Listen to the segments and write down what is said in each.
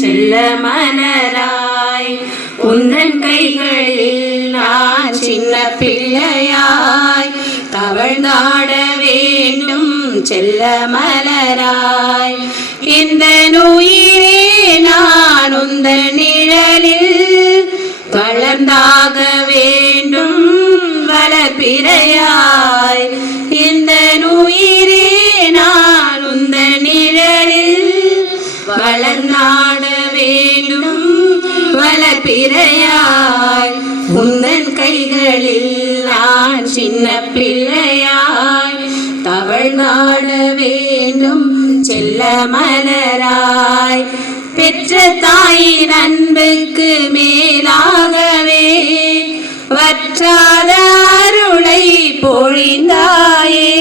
செல்ல மலராய் உந்தன் கைகளில் நான் சின்ன பிள்ளையாய் தவழ்ந்தாட வேண்டும் செல்ல மலராய் இந்த உயிரே நான் உந்தன் நிழலில் வளர்ந்தாக வேண்டும் வளர்பிறையாய் இந்த உயிரே நான் உந்தன் நிழலில் வளர்ந்தாட வேண்டும் வளர்பிறையாய் உந்தன் கைகளில் நான் சின்ன பிள்ளையாய் தவழ்நாட வேண்டும் செல்ல மலராய் பெற்ற தாயின் அன்புக்கு மேலாகவே வற்றாத அருளை பொழிந்தாயே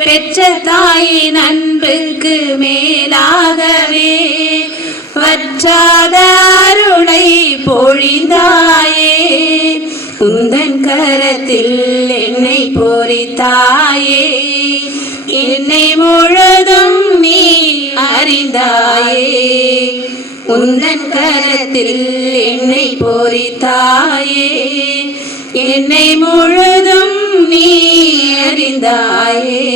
பெற்ற தாயின் அன்புக்கு மேலாகவே வற்றாத அருளை பொழிந்தாயே உந்தன் கரத்தில் என்னை பொறித்தாயே என்னை முழுதும் நீ அறிந்தாயே உந்தன் கரத்தில் என்னை பொறித்தாயே என்னை முழுதும் நீ அறிந்தாயே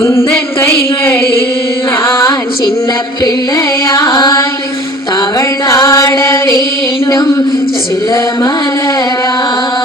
உந்தன் கைகளில் நான் சின்ன பிள்ளையாய் தவழ்ந்தாட வேண்டும் சில மலராய்.